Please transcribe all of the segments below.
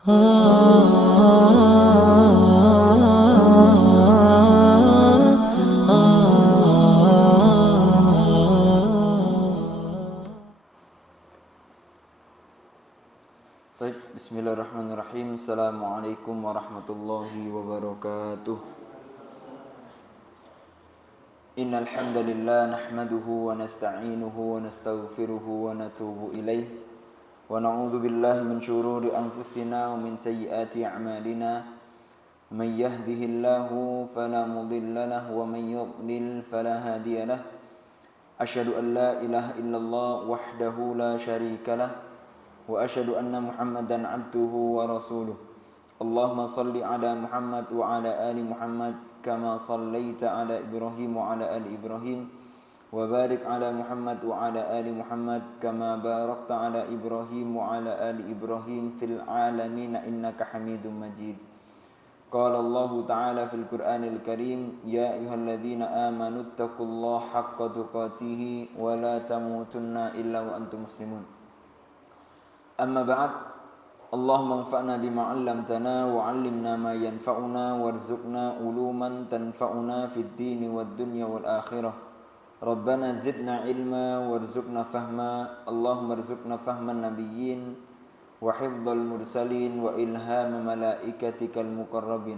Bismillahirrahmanirrahim. Assalamualaikum warahmatullahi wabarakatuh. Innal hamdalillah nahmaduhu wa nasta'inuhu wa nastaghfiruhu wa natubu ilaih wa na'udzu billahi min syururi anfusina wa min sayyiati a'malina may yahdihillahu fala mudilla lahu wa may yudlil fala hadiya lahu asyhadu an la ilaha illallah wahdahu la syarika lahu wa asyhadu anna Muhammadan abduhu wa rasuluh. Allahumma salli ala Muhammad wa ala ali Muhammad kama sallaita ala Ibrahim wa ala ali Ibrahim wa barik ala Muhammad wa ala ali Muhammad kama barakta ala Ibrahim wa ala ali Ibrahim fil alamin innaka Hamidum Majid. Qala Allah ta'ala fil Qur'anil Karim, ya ayyuhalladzina amanu taqullaha haqqa tuqatih wa la tamutunna illa wa antum muslimun. Amma ba'd, Allahumma anfa'na bima 'allamtana wa 'allimna ma yanfa'una warzuqna uluman tanfa'una fid dini wad dunya wal akhirah. Rabbana zidna ilma warzuqna fahma. Allahumma rzuqna fahman nabiyyin wa hifdzal mursalin wa ilhama malaikatikal muqarrabin.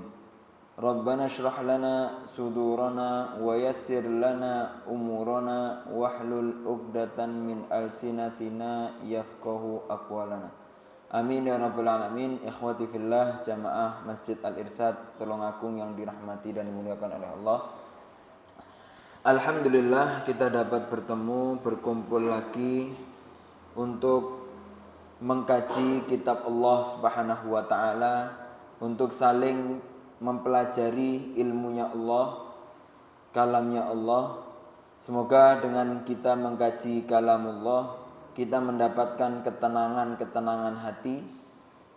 Rabbana shrah lana sudurana wa yassir lana umurana wahlul 'uqdatan min alsinatina yafqahu aqwalana. Amin ya rabbal alamin. Ikhwati fillah, jamaah Masjid Al-Irsyad Tulungagung yang dirahmati dan dimuliakan oleh Allah. Alhamdulillah kita dapat berkumpul lagi untuk mengkaji kitab Allah Subhanahu wa taala, untuk saling mempelajari ilmunya Allah, kalamnya Allah. Semoga dengan kita mengkaji kalamullah kita mendapatkan ketenangan hati,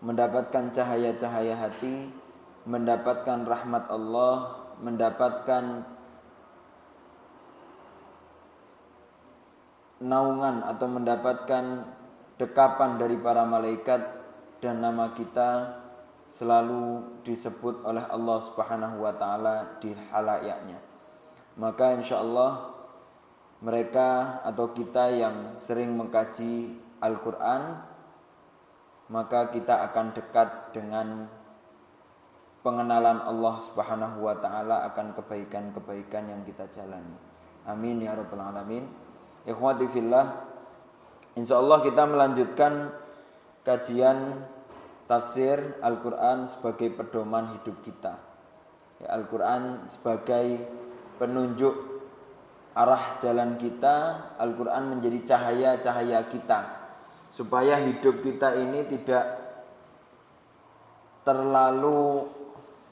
mendapatkan cahaya-cahaya hati, mendapatkan rahmat Allah, mendapatkan naungan atau mendapatkan dekapan dari para malaikat, dan nama kita selalu disebut oleh Allah Subhanahu wa taala di halayaknya. Maka insyaallah mereka atau kita yang sering mengkaji Al-Qur'an, maka kita akan dekat dengan pengenalan Allah Subhanahu wa taala, akan kebaikan-kebaikan yang kita jalani. Amin ya rabbal alamin. Ikhwati fillah, insyaallah kita melanjutkan kajian tafsir Al-Qur'an sebagai pedoman hidup kita. Ya, Al-Qur'an sebagai penunjuk arah jalan kita. Al-Qur'an menjadi cahaya-cahaya kita, supaya hidup kita ini tidak terlalu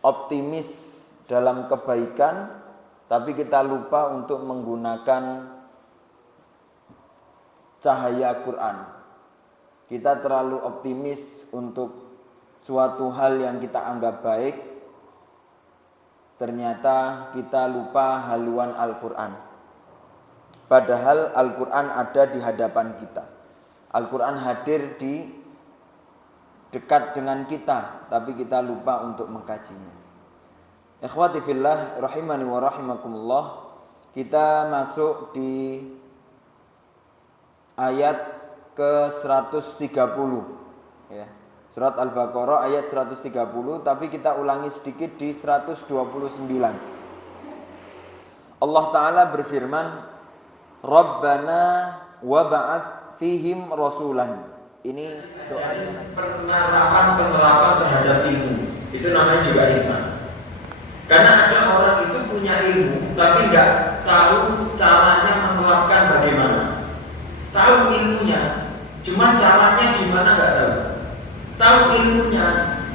optimis dalam kebaikan, tapi kita lupa untuk menggunakan cahaya Quran. Kita terlalu optimis untuk suatu hal yang kita anggap baik, ternyata kita lupa haluan Al-Qur'an. Padahal Al-Qur'an ada di hadapan kita. Al-Qur'an hadir di dekat dengan kita, tapi kita lupa untuk mengkajinya. Ikhwati fillah rahimani wa rahimakumullah, kita masuk di ayat ke-130 ya. Surat Al-Baqarah ayat 130, tapi kita ulangi sedikit di 129. Allah Ta'ala berfirman, Rabbana waba'at fihim rasulan. Ini doanya. Penerapan terhadap ilmu, itu namanya juga hikmah. Karena ada orang itu punya ilmu, tapi nggak tahu caranya menerapkan bagaimana. Tahu ilmunya, cuman caranya gimana nggak tahu. Tahu ilmunya,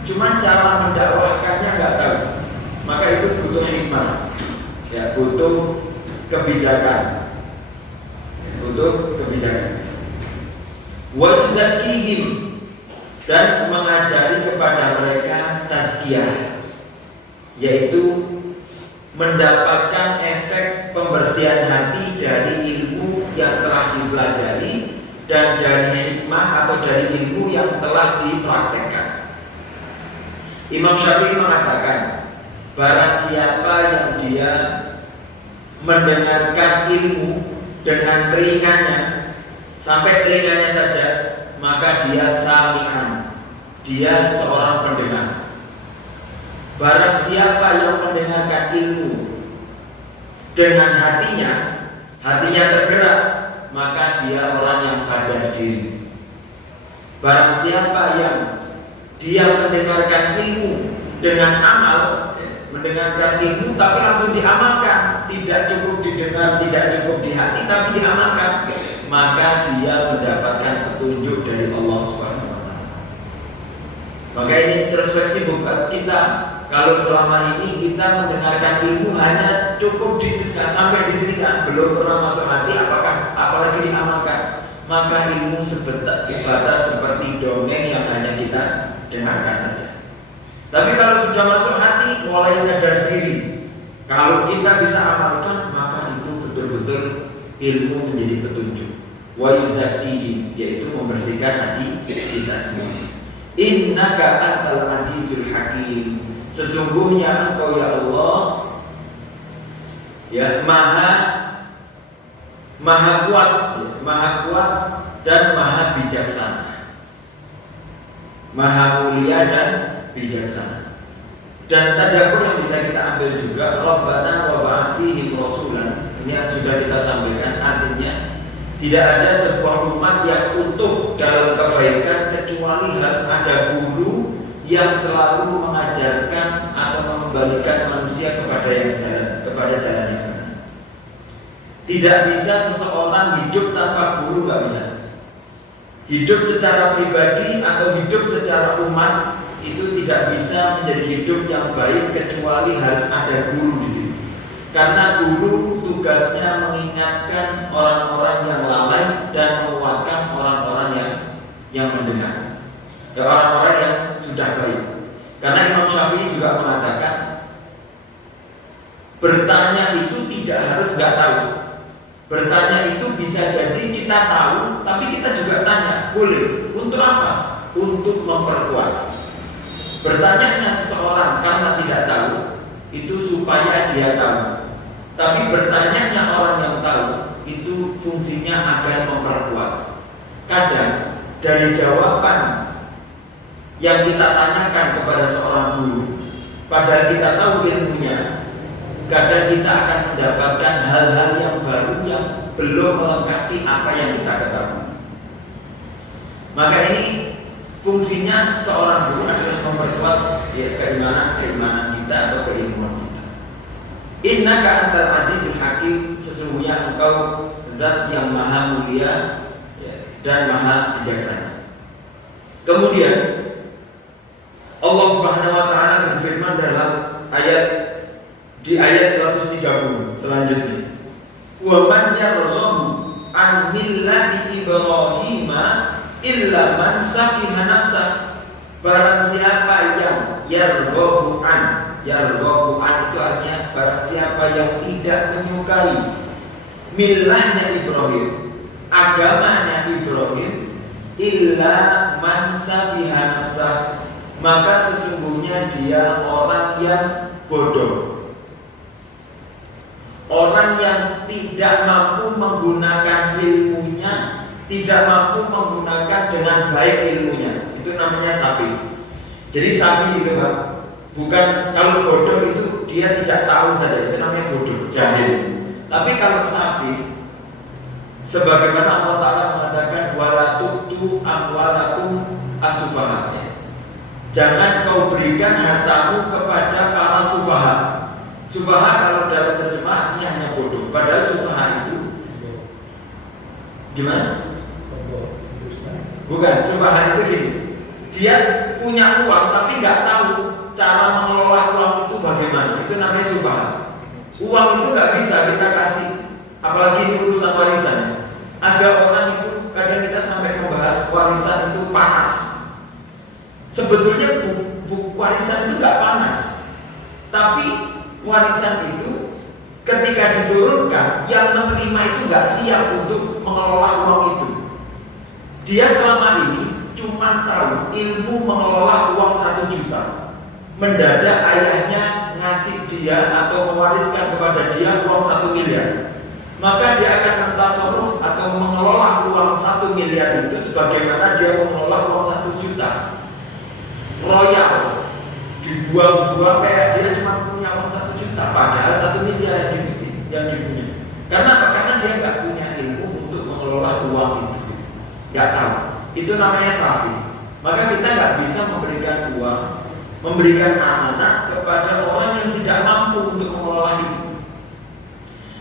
cuman cara mendakwahkannya nggak tahu. Maka itu butuh hikmah, ya, butuh kebijakan. Wa yuzakihim, dan mengajari kepada mereka tazkiyah, yaitu mendapatkan efek pembersihan hati dari ilmu yang telah dipelajari dan dari hikmah atau dari ilmu yang telah dipraktekkan. Imam Syafi'i mengatakan, barang siapa yang dia mendengarkan ilmu dengan telinganya, sampai telinganya saja, maka dia sami'an, dia seorang pendengar. Barang siapa yang mendengarkan ilmu dengan hatinya, hatinya tergerak, maka dia orang yang sadar diri. Barang siapa yang dia mendengarkan ilmu dengan amal, mendengarkan ilmu tapi langsung diamalkan, tidak cukup didengar, tidak cukup di hati tapi diamalkan, maka dia mendapatkan petunjuk dari Allah Subhanahu wa taala. Maka ini introspeksi buat kita. Kalau selama ini kita mendengarkan ilmu hanya cukup di telinga, sampai di telinga, belum pernah masuk hati, apalagi diamalkan, maka ilmu sebatas seperti dongeng yang hanya kita dengarkan saja. Tapi kalau sudah masuk hati, mulai sadar diri, kalau kita bisa amalkan, maka itu betul-betul ilmu menjadi petunjuk. Wa yuzakkihim, yaitu membersihkan hati kita semua. Innaka antal azizul hakim, sesungguhnya engkau ya Allah ya maha kuat dan maha bijaksana, maha mulia dan bijaksana. Dan tadabbur yang bisa kita ambil juga, Rabbana wa ba'ath fihim rasulan, ini yang sudah kita sampaikan, artinya tidak ada sebuah umat yang utuh dalam kebaikan kecuali harus ada guru yang selalu mengajarkan atau mengembalikan manusia kepada jalan yang benar. Tidak bisa seseorang hidup tanpa guru, nggak bisa. Hidup secara pribadi atau hidup secara umat itu tidak bisa menjadi hidup yang baik kecuali harus ada guru di sini. Karena guru tugasnya mengingatkan orang-orang yang lalai dan menguatkan orang-orang yang mendengar, orang-orang yang sudah baik. Karena Imam Syafi'i juga mengatakan, bertanya itu tidak harus nggak tahu. Bertanya itu bisa jadi kita tahu, tapi kita juga tanya, boleh. Untuk apa? Untuk memperkuat. Bertanyanya seseorang karena tidak tahu, itu supaya dia tahu. Tapi bertanyanya orang yang tahu, itu fungsinya agar memperkuat. Kadang dari jawaban yang kita tanyakan kepada seorang guru, padahal kita tahu ilmunya, kadang kita akan mendapatkan hal-hal yang baru yang belum melengkapi apa yang kita ketahui. Maka ini fungsinya seorang guru adalah memperkuat keimanan kita atau keilmuan kita. Innaka antal azizul hakim, sesungguhnya engkau zat yang maha mulia dan maha bijaksana. Kemudian Allah Subhanahu wa taala berfirman dalam di ayat 130 selanjutnya, wa man yarghabu an millati Ibrahim illa man safiha nafsa, barang siapa yang yarghabu an itu artinya barang siapa yang tidak menyukai millahnya Ibrahim, agamanya Ibrahim, illa man safiha nafsa, maka sesungguhnya dia orang yang bodoh, orang yang tidak mampu menggunakan ilmunya, tidak mampu menggunakan dengan baik ilmunya. Itu namanya safi. Jadi safi itu bukan, kalau bodoh itu dia tidak tahu saja, itu namanya bodoh, jahil. Tapi kalau safi, sebagaimana Allah Ta'ala mengatakan, wala tu'tu amwalakum as-sufaha, jangan kau berikan hartamu kepada para sufaha. Sufaha kalau dalam terjemahan ini hanya bodoh, padahal sufaha itu gimana? Bukan, sufaha itu gini, dia punya uang tapi nggak tahu cara mengelola uang itu bagaimana. Itu namanya sufaha. Uang itu nggak bisa kita kasih, apalagi ini urusan warisan. Ada orang itu kadang kita sampai membahas warisan itu panas. Sebetulnya warisan itu nggak panas, tapi warisan itu ketika diturunkan, yang menerima itu nggak siap untuk mengelola uang itu. Dia selama ini cuma tahu ilmu mengelola uang 1 juta. mendadak ayahnya ngasih dia atau mewariskan kepada dia uang 1 miliar, maka dia akan mentasarruf atau mengelola uang 1 miliar itu sebagaimana dia mengelola uang 1 juta. Royal, dibuang-buang kayak dia cuma punya uang 1 juta, padahal 1 miliar yang dipunya. Karena apa? Karena dia nggak punya ilmu untuk mengelola uang itu, nggak tahu. Itu namanya safi. Maka kita nggak bisa memberikan uang, memberikan amanah kepada orang yang tidak mampu untuk mengelola itu.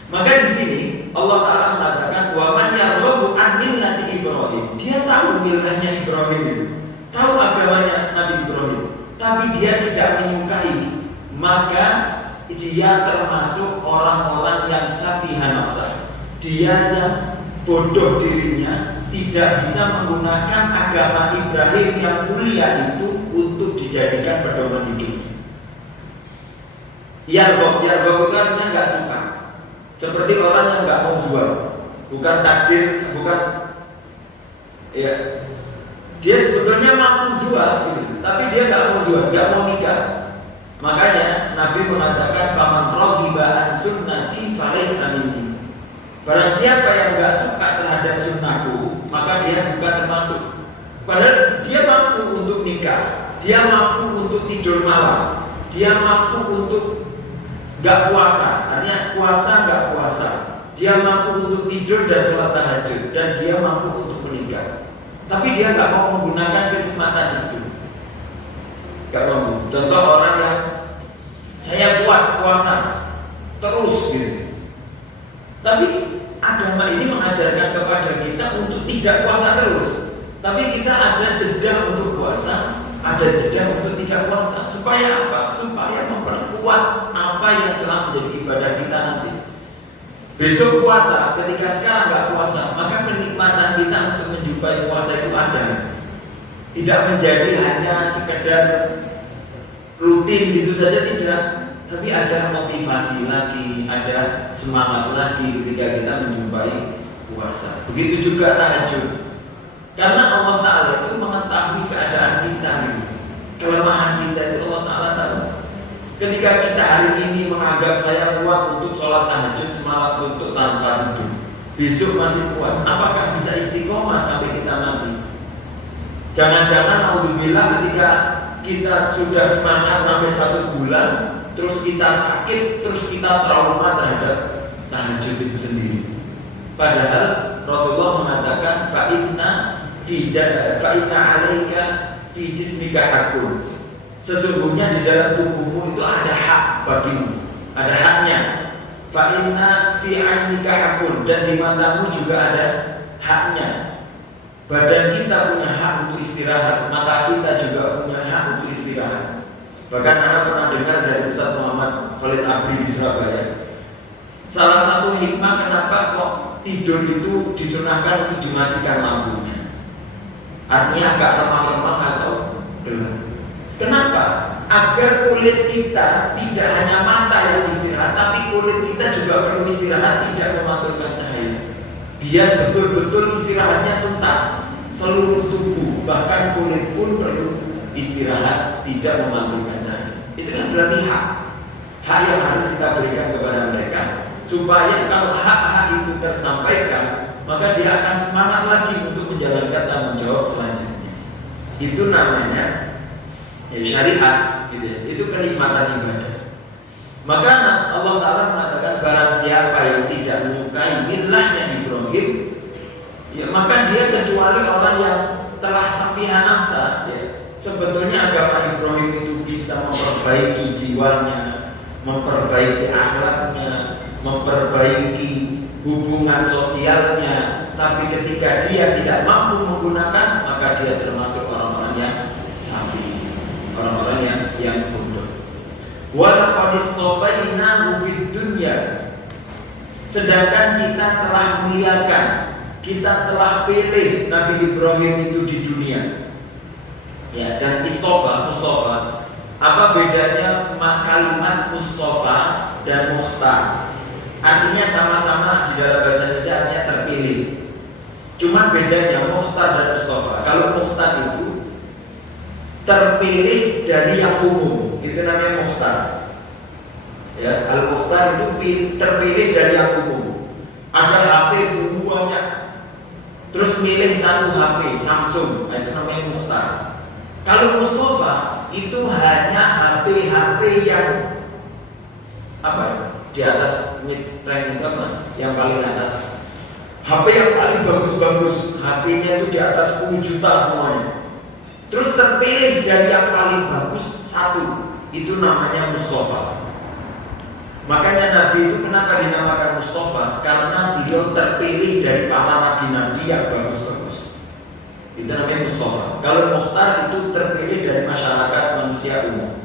Maka di sini Allah Ta'ala mengatakan wa man yarghabu an millati Ibrahim. Dia tahu milahnya Ibrahim itu, tahu agamanya Nabi Ibrahim, tapi dia tidak menyukai, maka dia termasuk orang-orang yang safiha nafsah. Dia yang bodoh dirinya, tidak bisa menggunakan agama Ibrahim yang mulia itu untuk dijadikan pedoman hidup. Yarghob itu artinya nggak suka. Seperti orang yang nggak mau jual, bukan takdir, bukan ya. Dia sebetulnya mampu jual, gitu, tapi dia nggak mau jual, nggak mau nikah. Makanya Nabi mengatakan faman raghiba an sunnati falaysa minni. Barang siapa yang nggak suka terhadap sunnahku, maka dia bukan termasuk. Padahal dia mampu untuk nikah, dia mampu untuk tidur malam, dia mampu untuk nggak puasa, artinya puasa nggak puasa. Dia mampu untuk tidur dan sholat tahajud, dan dia mampu untuk menikah. Tapi dia nggak mau menggunakan kenikmatan itu. Nggak mau. Contoh orang yang saya kuat puasa terus gitu. Tapi agama ini mengajarkan kepada kita untuk tidak puasa terus. Tapi kita ada jeda untuk puasa, ada jeda untuk tidak puasa. Supaya apa? Supaya memperkuat apa yang telah menjadi ibadah kita nanti. Besok puasa, ketika sekarang nggak puasa, maka kenikmatan kita untuk menjumpai puasa itu ada. Tidak menjadi hanya sekedar rutin gitu saja, tidak. Tapi ada motivasi lagi, ada semangat lagi ketika kita menjumpai puasa. Begitu juga tahajud. Karena Allah Ta'ala itu mengetahui keadaan kita gitu. Kelemahan kita itu Allah Ta'ala tahu. Ketika kita hari ini menganggap saya kuat untuk sholat tahajud semalam untuk tanpa tidur, besok masih kuat, apakah bisa istiqomah sampai kita mati? Jangan-jangan naudzubillah ketika kita sudah semangat sampai 1 bulan, terus kita sakit, terus kita trauma terhadap tahajud itu sendiri. Padahal Rasulullah mengatakan fa inna 'alaika fi jismika haqqun. Sesungguhnya di dalam tubuhmu itu ada hak bagimu, ada haknya. Fa inna fi 'ainika haqqun, dan di matamu juga ada haknya. Badan kita punya hak untuk istirahat, mata kita juga punya hak untuk istirahat. Bahkan Anda pernah dengar dari Ustaz Muhammad Khalid Abri di Surabaya, salah satu hikmah kenapa kok tidur itu disunahkan untuk dimatikan lampunya, artinya agak remang-remang atau gelap. Kenapa? Agar kulit kita tidak hanya mata yang istirahat, tapi kulit kita juga perlu istirahat, tidak memantulkan cahaya. Biar betul-betul istirahatnya tuntas, seluruh tubuh, bahkan kulit pun perlu istirahat, tidak memantulkan cahaya. Itu kan berarti hak yang harus kita berikan kepada mereka, supaya kalau hak-hak itu tersampaikan, maka dia akan semangat lagi untuk menjalankan tanggung jawab selanjutnya. Itu namanya syariat, gitu ya. Itu kenikmatan ibadah. Maka Allah Ta'ala mengatakan barang siapa yang tidak menyukai milahnya Ibrahim, ya maka dia kecuali orang yang telah safiha nafsa, ya. Sebetulnya agama Ibrahim itu bisa memperbaiki jiwanya, memperbaiki akhlaknya, memperbaiki hubungan sosialnya. Tapi ketika dia tidak mampu menggunakan, maka dia termasuk orang-orang yang safi, orang-orang yang bodoh. Walaqad istafainahu fid dunya. Sedangkan kita telah muliakan, kita telah pilih Nabi Ibrahim itu di dunia. Ya, dan mustafa, apa bedanya kalimat mustafa dan mukhtar? Artinya sama-sama di dalam bahasa Indonesia artinya terpilih. Cuma bedanya mukhtar dan mustafa. Kalau mukhtar itu terpilih dari yang umum. itu namanya mukhtar. Ya, al-mukhtar itu terpilih dari yang umum. Ada HP banyak, terus milih satu HP Samsung, itu namanya mukhtar. Kalau Mustafa itu hanya HP yang apa ya? Di atas ranking apa? Yang paling atas. HP yang paling bagus-bagus, HP-nya itu di atas 10 juta semuanya. Terus terpilih dari yang paling bagus satu, itu namanya Mustafa. Makanya Nabi itu kenapa dinamakan Mustafa? Karena beliau terpilih dari para nabi-nabi yang bagus-bagus. Itu namanya Mustafa. Kalau Mukhtar itu terpilih dari masyarakat manusia umum.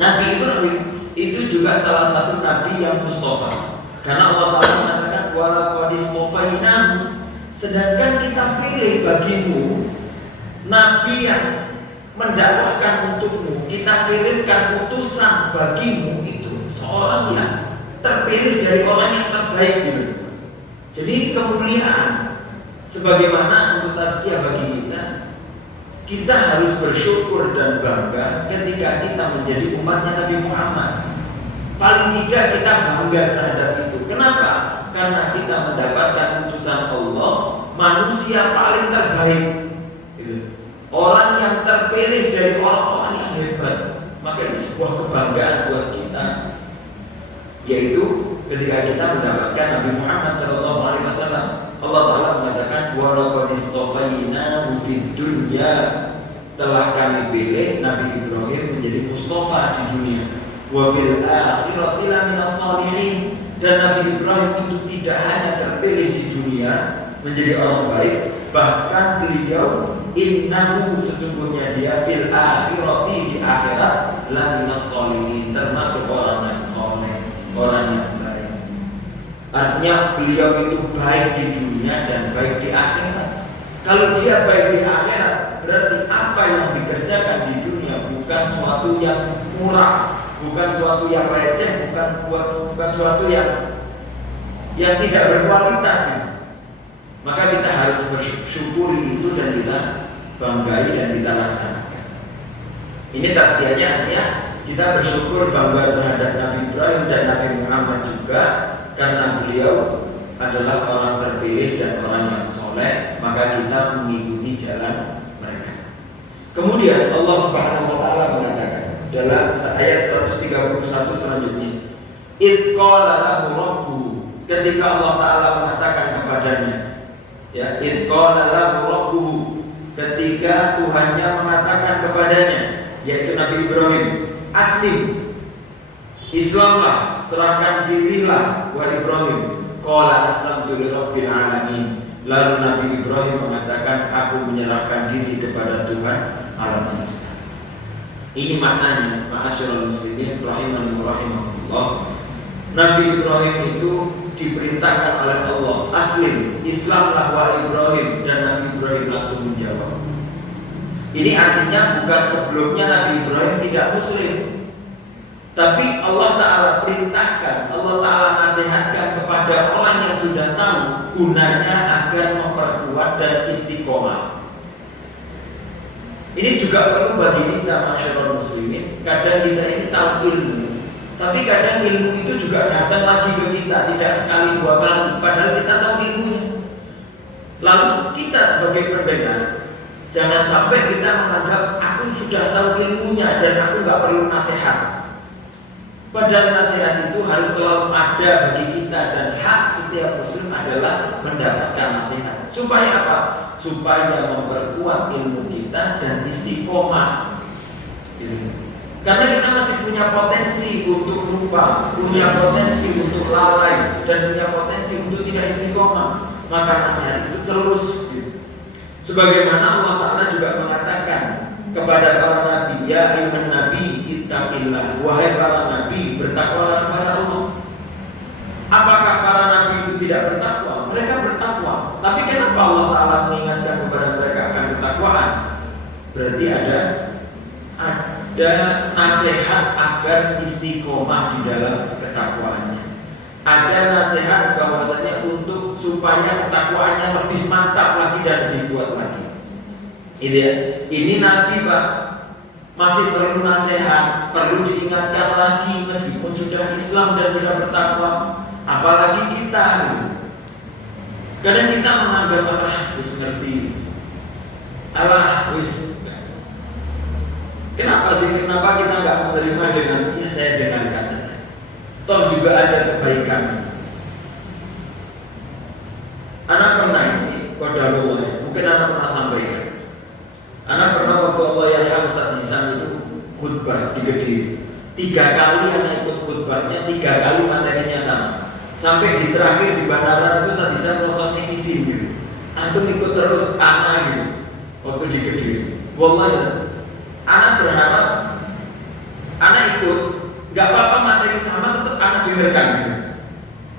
Nabi Ibrahim itu juga salah satu nabi yang Mustafa. Karena Allah Ta'ala mengatakan walaqad istofainahu, sedangkan kita pilih bagimu nabi yang mendakwahkan untukmu, kita kirimkan utusan bagimu itu seorang yang terpilih dari orang yang terbaik gitu. Jadi ini kemuliaan. Sebagaimana untuk tazkiyah bagi kita harus bersyukur dan bangga ketika kita menjadi umatnya Nabi Muhammad. Paling tidak kita bangga terhadap itu. Kenapa? Karena kita mendapatkan utusan Allah, manusia paling terbaik gitu. Orang yang terpilih dari orang-orang yang hebat. Maka ini sebuah kebanggaan buat kita, yaitu ketika kita mendapatkan Nabi Muhammad SAW. Allah Ta'ala mengatakan walaqad istofainahu fid dunya, telah kami pilih Nabi Ibrahim menjadi Mustafa di dunia. Wa fil akhirati laminas shalihin, dan Nabi Ibrahim itu tidak hanya terpilih di dunia menjadi orang baik, bahkan beliau innahu, sesungguhnya dia fil akhirati, di akhirat, laminas shalihin, termasuk orang yang saleh, orang yang baik. Artinya beliau itu baik di dunia dan baik di akhirat. Kalau dia baik di akhirat, berarti apa yang dikerjakan di dunia bukan suatu yang murah, bukan suatu yang receh, bukan suatu yang tidak berkualitas. Maka kita harus bersyukuri itu dan kita banggai dan kita laksanakan. Ini tazkiyahnya, artinya kita bersyukur bangga terhadap Nabi Ibrahim dan Nabi Muhammad juga, karena beliau adalah orang terpilih dan orang yang soleh, maka kita mengikuti jalan mereka. Kemudian Allah Subhanahu wa Ta'ala mengatakan dalam ayat 131 selanjutnya, idh qala lahu rabbuhu, ketika Allah Ta'ala mengatakan kepadanya, ya, idh qala lahu rabbuhu, ketika Tuhannya mengatakan kepadanya, yaitu Nabi Ibrahim, aslim, Islamlah, serahkan dirilah wahai Ibrahim. Qala aslamtu lirabbil alamin. Lalu Nabi Ibrahim mengatakan, aku menyerahkan diri kepada Tuhan alam semesta. Ini maknanya, ma'asyiral muslimin rahimani wa rahimakumullah. Nabi Ibrahim itu diperintahkan oleh Allah, aslim, Islamlah wahai Ibrahim, dan Nabi Ibrahim langsung menjawab. Ini artinya bukan sebelumnya Nabi Ibrahim tidak muslim, tapi Allah Ta'ala perintahkan, Allah Ta'ala nasihatkan kepada orang yang sudah tahu, gunanya agar memperkuat dan istiqomah. Ini juga perlu bagi kita, masyarakat muslimin. Kadang kita ini tahu ilmu, tapi kadang ilmu itu juga datang lagi ke kita, tidak sekali dua kali, padahal kita tahu ilmunya. Lalu kita sebagai pendengar, jangan sampai kita menganggap aku sudah tahu ilmunya dan aku nggak perlu nasihat. Padahal nasihat itu harus selalu ada bagi kita, dan hak setiap muslim adalah mendapatkan nasihat. Supaya apa? Supaya memperkuat ilmu kita dan istiqomah. Karena kita masih punya potensi untuk lupa, punya potensi untuk lalai, dan punya potensi untuk tidak istiqomah. Maka nasihat itu terus. Sebagaimana Allah Ta'ala juga mengatakan kepada para nabi, ya ayuhan nabi ittaqillah, wahai para nabi, bertakwalah kepada Allah. Apakah para nabi itu tidak bertakwa? Mereka bertakwa. Tapi kenapa Allah Ta'ala mengingatkan kepada mereka akan ketakwaan? Berarti ada nasihat agar istiqomah di dalam ketakwaannya. Ada nasihat bahwasanya untuk supaya ketakwaannya lebih mantap lagi dan lebih kuat lagi. Ini ya, ini Nabi Pak. masih perlu nasihat, perlu diingatkan lagi meskipun sudah Islam dan sudah bertakwa, apalagi kita gitu. Kadang kita menganggap wis ngerti, wis. Kenapa sih? Kenapa kita nggak menerima dengan ya saya dengarkan saja? Toh juga ada kebaikan. Anak pernah ini, qadarullah, mungkin anak pernah sampaikan. Anak pernah waktu Allah yarham Ustaz Hisam itu khutbah di Kediri. 3 kali anak ikut khutbahnya, 3 kali materinya sama. Sampai di terakhir di Banaran itu Ustaz Hisam rosotnya izin gitu. Antum ikut terus anak gitu. Waktu di Kediri. Wallahi anak berharap anak ikut, nggak apa-apa materi sama, tetap anak dengarkan gitu.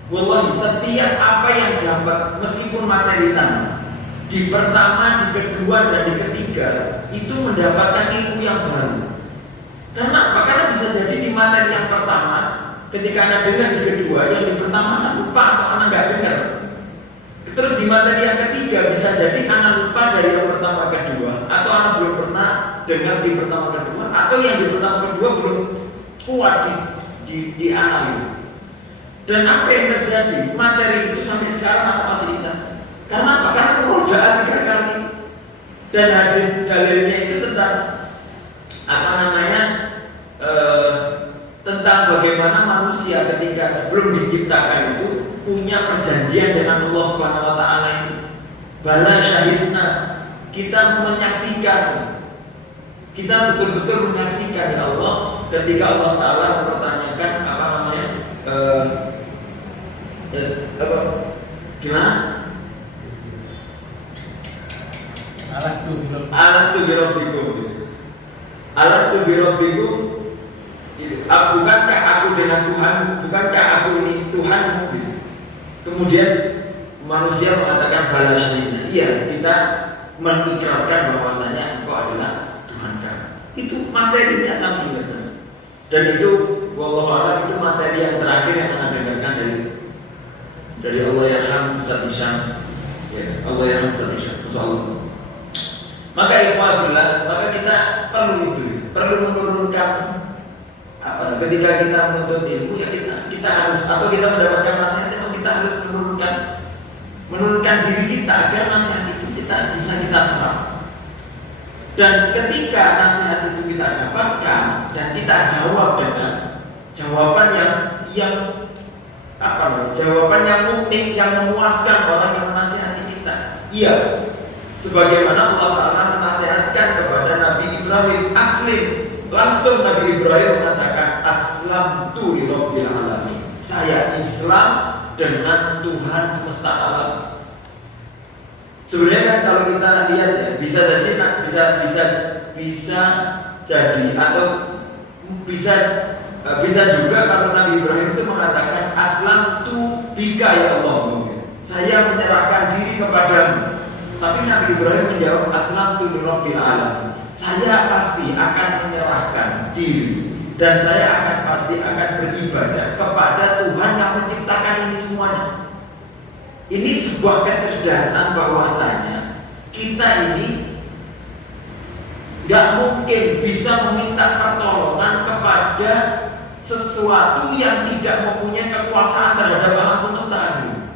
Wallahi setiap apa yang dapat meskipun materi sama, di pertama, di kedua, dan di ketiga itu mendapatkan ilmu yang baru. Karena apa? Karena bisa jadi di materi yang pertama ketika anak dengar, di kedua, yang di pertama anak lupa atau anak nggak dengar. Terus di materi yang ketiga bisa jadi anak lupa dari yang pertama kedua, atau anak belum pernah dengar di pertama kedua, atau yang di pertama kedua belum kuat di anak itu. Dan apa yang terjadi? Materi itu sampai sekarang anak masih ingat. Karena apa? Karena murojaah 3 kali. Dan hadis dalilnya itu tentang tentang bagaimana manusia ketika sebelum diciptakan itu punya perjanjian dengan Allah Subhanahu wa taala itu. Bala syahidna, kita menyaksikan, kita betul-betul menyaksikan ya Allah ketika Allah taala mempertanyakan gimana? Alastu birabbikum. Bukankah aku dengan Tuhan? Bukankah aku ini Tuhanmu? Kemudian manusia mengatakan bala syahidna. Iya, kita mengikrarkan bahwasanya engkau adalah Tuhan kami. Itu materinya sama ingat. Dan itu wallahu a'lam itu materi yang terakhir yang akan dengarkan dari Allah yarham Ustaz Hisam. Ya, Allah yarham Ustaz Hisam. Masyaallah. Maka ikhwafillah, maka kita perlu menurunkan ketika kita menuntut ilmu ya kita harus, atau kita mendapatkan nasihat itu kita harus menurunkan diri kita agar nasihat itu kita bisa kita serap. Dan ketika nasihat itu kita dapatkan dan kita jawab dengan jawaban jawaban yang unik, yang memuaskan orang yang menasihati kita. Iya, sebagaimana Allah Ta'ala menasihatkan kepada Nabi Ibrahim, aslim. Langsung Nabi Ibrahim mengatakan aslamtu li rabbil alamin. Saya Islam dengan Tuhan semesta alam. Sebenarnya kan kalau kita lihat ya, bisa jadi atau bisa juga kalau Nabi Ibrahim itu mengatakan aslamtu bika ya Allah. Saya menyerahkan diri kepadamu. Tapi Nabi Ibrahim menjawab aslamtu li rabbil alamin. Saya pasti akan menyerahkan diri dan saya pasti akan beribadah kepada Tuhan yang menciptakan ini semuanya. Ini sebuah kecerdasan bahwasanya kita ini nggak mungkin bisa meminta pertolongan kepada sesuatu yang tidak mempunyai kekuasaan terhadap alam semesta ini.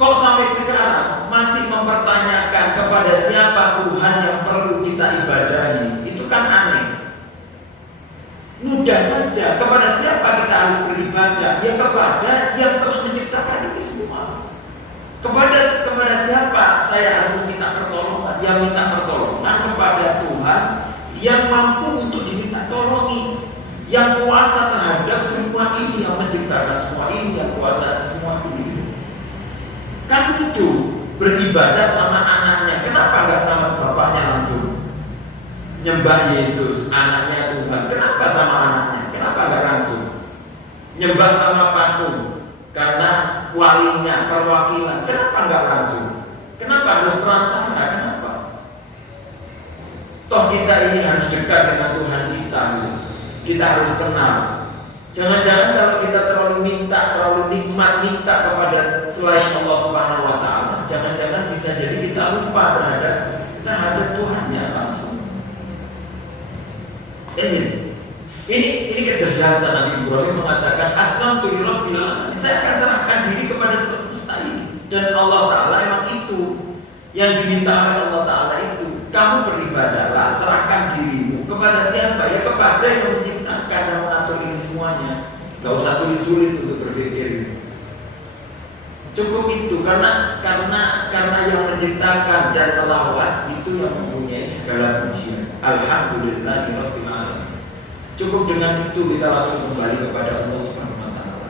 Kalau sampai sekarang masih mempertanyakan kepada siapa Tuhan yang perlu kita ibadahi, itu kan aneh. Mudah saja, kepada siapa kita harus beribadah? Ya kepada yang telah menciptakan ini semua. Kepada siapa saya harus meminta pertolongan? Ya minta pertolongan kepada Tuhan yang mampu untuk diminta tolongi, yang kuasa terhadap semua ini, yang menciptakan semua ini, yang kuasa semua ini. Kan lucu beribadah sama anaknya, kenapa nggak sama bapaknya langsung? Nyembah Yesus, anaknya Tuhan, kenapa sama anaknya? Kenapa nggak langsung? Nyembah sama patung, karena walinya, perwakilan, kenapa nggak langsung? Kenapa harus perantara? Kenapa? Toh kita ini harus dekat dengan Tuhan kita, kita harus kenal. Jangan-jangan kalau kita terlalu nikmat minta kepada selain Allah Subhanahu wa taala, jangan-jangan bisa jadi kita lupa terhadap Tuhannya langsung. Ini kecerdasan Nabi Ibrahim mengatakan aslamtu lirabbil alamin. Saya akan serahkan diri kepada semesta ini. Dan Allah Ta'ala emang itu yang diminta oleh Allah Ta'ala itu. Kamu beribadahlah, serahkan dirimu kepada siapa? Ya kepada yang menciptakan dan mengatur ini semuanya. Gak usah sulit-sulit untuk berpikir. Cukup itu karena yang menciptakan dan merawat itu yang mempunyai segala pujian. Alhamdulillahirabbil alamin. Cukup dengan itu kita langsung kembali kepada Allah Subhanahu wa taala.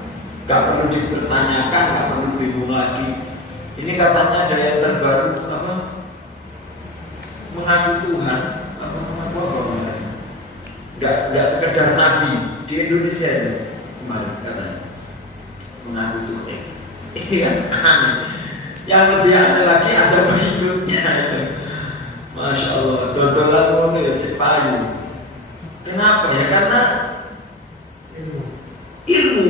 Gak perlu dipertanyakan, gak perlu bingung lagi. Ini katanya ada yang terbaru apa? Mengaku Tuhan, mengaku apa? Gak sekedar nabi di Indonesia ini kemarin katanya mengaku Tuhan. Ini kan aneh. Yang lebih aneh lagi ada pengikutnya. Masya Allah, dodolan ngono ya cek payu. Kenapa ya? Karena ilmu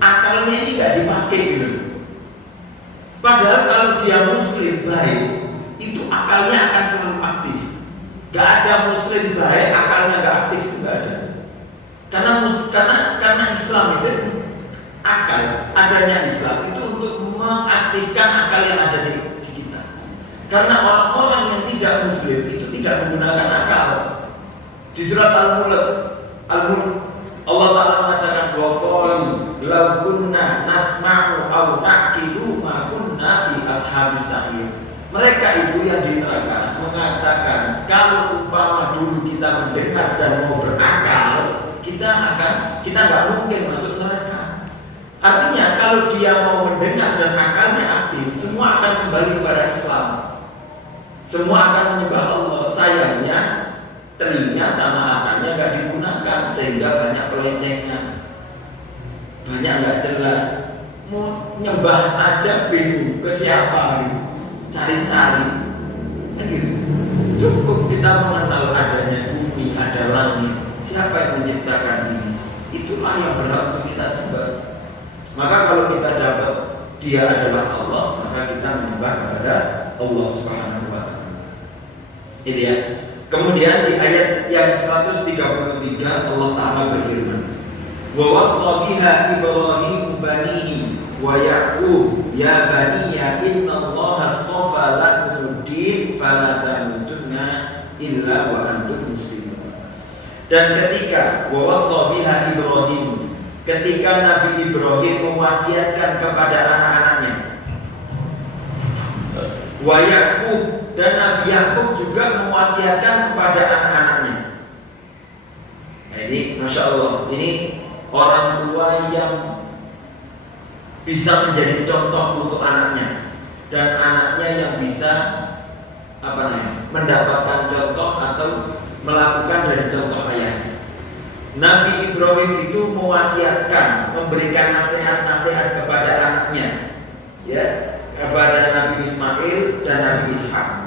akalnya ini nggak dipakai gitu. Padahal kalau dia muslim baik, itu akalnya akan selalu aktif. Gak ada muslim baik akalnya nggak aktif, itu nggak ada. Karena Islam itu akal, adanya Islam itu untuk mengaktifkan akal yang ada di kita. Karena orang-orang yang tidak muslim itu tidak menggunakan akal. Di surat Al-Mulk Allah Ta'ala mengatakan waqalu law kunna nasma'u aw naqilu ma kunna fi ashabis sa'ir. Mereka itu yang di neraka mengatakan kalau umpama dulu kita mendengar dan mau berakal, kita nggak mungkin masuk neraka. Artinya kalau dia mau mendengar dan akalnya aktif, semua akan kembali kepada Islam. Semua akan menyembah Allah. Sayangnya telinga sama akalnya nggak digunakan sehingga banyak pelencengan, banyak nggak jelas. Mau nyembah aja bingung ke siapa gitu, cari-cari. Cukup kita mengenal adanya bumi, ada langit, siapa yang menciptakan ini, itulah yang berhak untuk kita sembah. Maka kalau kita dapat dia adalah Allah, maka kita menyembah kepada Allah Subhanahu wa taala. Itu ya. Kemudian di ayat yang 133 Allah Ta'ala berfirman, wa wassa biha Ibrahim banihi wa Ya'qub ya baniya innallaha astafa lakumud-din fala tamutunna illa wa antum muslimun. Dan ketika wa wassa biha Ibrahim, ketika Nabi Ibrahim mewasiatkan kepada anak-anaknya, wa Ya'qub, dan Nabi Yakub juga mewasiatkan kepada anak-anaknya. Nah ini Masya Allah, ini orang tua yang bisa menjadi contoh untuk anaknya, dan anaknya yang bisa mendapatkan contoh atau melakukan dari contoh ayahnya. Nabi Ibrahim itu mewasiatkan, memberikan nasihat-nasihat kepada anaknya, ya, kepada Nabi Ismail dan Nabi Ishak.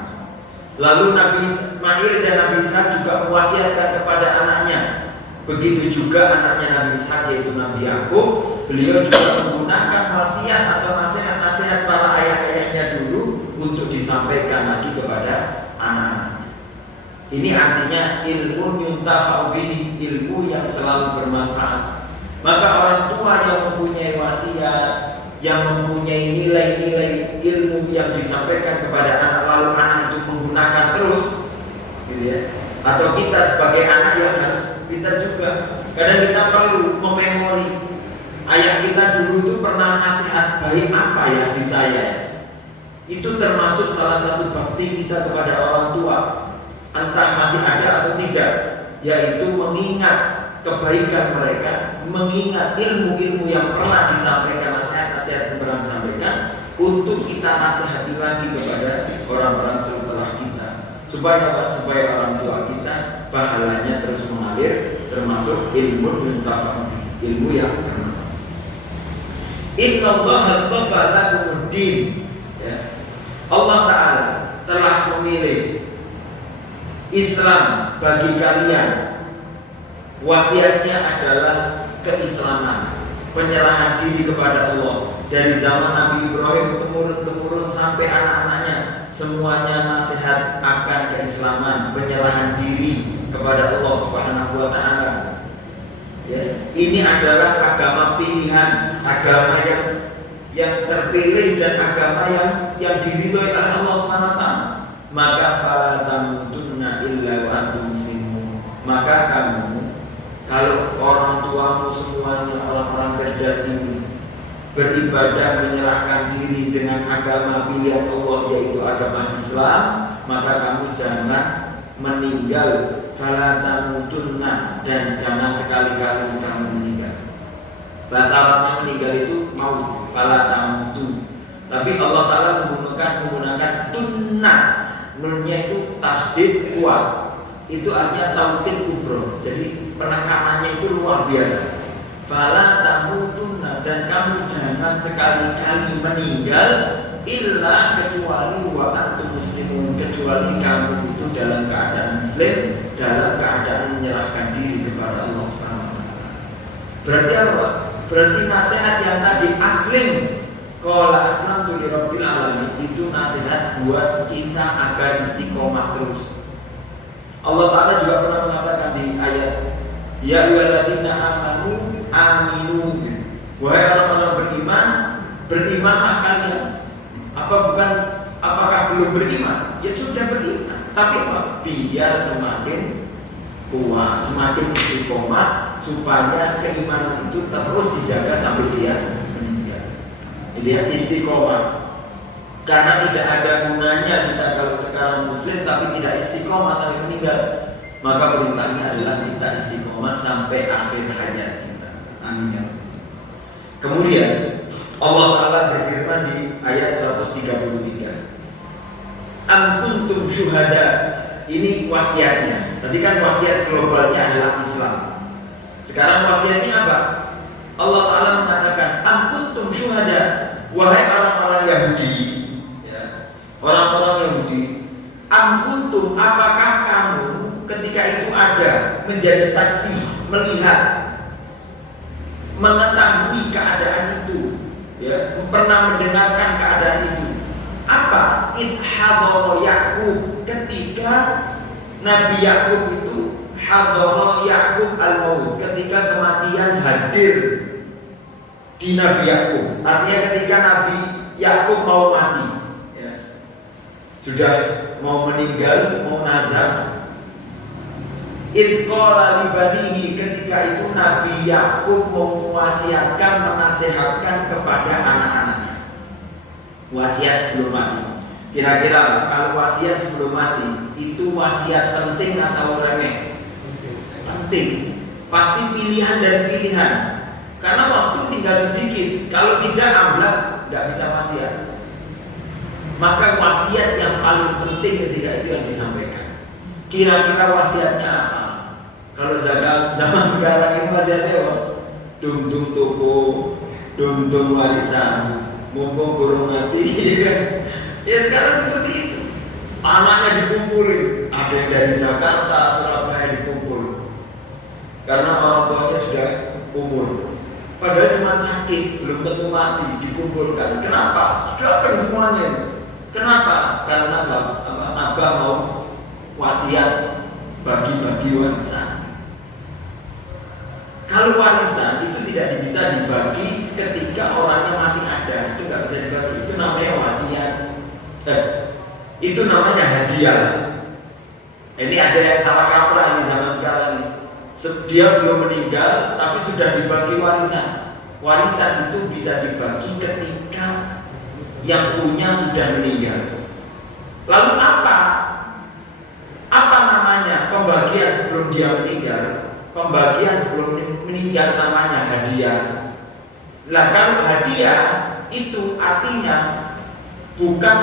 Lalu Nabi Ismail dan Nabi Ishak juga mewasiatkan kepada anaknya. Begitu juga anaknya Nabi Ishak yaitu Nabi Yakub, beliau juga menggunakan wasiat atau nasihat-nasihat para ayah-ayahnya dulu untuk disampaikan lagi kepada anak-anak. Ini artinya ilmu yuntafa'u bihi, ilmu yang selalu bermanfaat. Maka orang tua yang mempunyai wasiat, yang mempunyai nilai-nilai ilmu yang disampaikan kepada anak, lalu anak itu menggunakan terus, gitu ya. Atau kita sebagai anak yang harus pintar juga. Kadang kita perlu mememori ayah kita dulu itu pernah nasihat baik apa ya di saya. Itu termasuk salah satu bakti kita kepada orang tua, entah masih ada atau tidak, yaitu mengingat kebaikan mereka, mengingat ilmu-ilmu yang pernah disampaikan, nasihat-nasihat yang pernah disampaikan, untuk kita nasihati lagi kepada orang-orang setelah kita, supaya orang tua kita pahalanya terus mengalir, termasuk ilmu yuntafa'u, ilmu yang bermanfaat. Innallaha astafa lakumud-din, ya. Allah Ta'ala telah memilih Islam bagi kalian. Wasiatnya adalah keislaman, penyerahan diri kepada Allah. Dari zaman Nabi Ibrahim temurun-temurun sampai anak-anaknya, semuanya nasihat akan keislaman, penyerahan diri kepada Allah Subhanahu wa taala. ini adalah agama pilihan, agama yang terpilih dan agama yang diridhoi oleh Allah SWT, maka fala tamutunna illa wa antum muslimun. Maka kamu, kalau orang tuamu semuanya orang-orang cerdas ini beribadah menyerahkan diri dengan agama pilihan Allah, yaitu agama Islam, maka kamu jangan meninggal, fala tamutunna, dan jangan sekali-kali kamu meninggal. Bahasa Arabnya meninggal itu maut, fala tamutu. Tapi Allah Ta'ala menggunakan tunna, nunnya itu tasdid kuat. Itu artinya taukid kubro. Jadi penekanannya itu luar biasa. Fala tamutunna, dan kamu jangan sekali-kali meninggal illa kecuali wa antum muslimun, kecuali kamu itu dalam keadaan muslim, dalam keadaan menyerahkan diri kepada Allah SWT. Berarti apa? Berarti nasihat yang tadi aslim, qala aslamtu li rabbil alamin, itu nasihat buat kita agar istiqomah terus. Allah Ta'ala juga pernah mengatakan di ayat ya ayyuhalladzina amanu aminu, wahai orang-orang beriman, berimanlah kalian. Apakah belum beriman? Ya sudah beriman. Tapi apa? Biar semakin kuat, semakin istiqomah, supaya keimanan itu terus dijaga sampai dia meninggal. Jadi istiqomah. Karena tidak ada gunanya kita kalau sekarang muslim tapi tidak istiqomah sampai meninggal. Maka perintahnya adalah kita istiqomah sampai akhir hayat kita. Amin ya. Kemudian Allah Ta'ala berfirman di ayat 133, Am kuntum syuhada. Ini wasiatnya. Tadi kan wasiat globalnya adalah Islam. Sekarang wasiatnya apa? Allah Ta'ala mengatakan Am kuntum syuhada, wahai orang-orang Yahudi, ya, orang-orang Yahudi, Am kuntum, apakah kamu ketika itu ada menjadi saksi, melihat, mengetahui keadaan itu, ya, pernah mendengarkan keadaan itu? Apa? In hadara Ya'qub, ketika Nabi Ya'qub itu hadara Ya'qub al-maut, ketika kematian hadir di Nabi Ya'qub. Artinya ketika Nabi Ya'qub mau mati, ya, sudah mau meninggal, mau nazar. Idqala libanihi, ketika itu Nabi Ya'qub mewasiatkan, menasihatkan kepada anak-anaknya. Wasiat sebelum mati. Kira-kira kalau wasiat sebelum mati itu wasiat penting atau remeh? Penting. Pasti pilihan dari pilihan. Karena waktu tinggal sedikit. Kalau tidak amblas, nggak bisa wasiat. Maka wasiat yang paling penting ketika itu yang disampaikan. Kira-kira wasiatnya apa? Kalau zaman sekarang ini wasiatnya apa? Dum-dum toko, dum-dum warisan, mumpung burung mati. Ya sekarang seperti itu. Anaknya dikumpulin, ada yang dari Jakarta, Surabaya dikumpul. Karena orang tuanya sudah umur. Padahal cuma sakit, belum tentu mati, dikumpulkan. Kenapa? Datang semuanya. Kenapa? Karena abah mau wasiat bagi-bagi warisan. Kalau warisan itu tidak bisa dibagi ketika orangnya masih ada, itu nggak bisa dibagi. Itu namanya wasiat. Itu namanya hadiah. Ini ada yang salah kaprah di zaman sekarang ini. Dia belum meninggal, tapi sudah dibagi warisan. Warisan itu bisa dibagi ketika yang punya sudah meninggal. Lalu apa namanya pembagian sebelum dia meninggal? Pembagian sebelum meninggal namanya hadiah. Lah kalau hadiah itu artinya bukan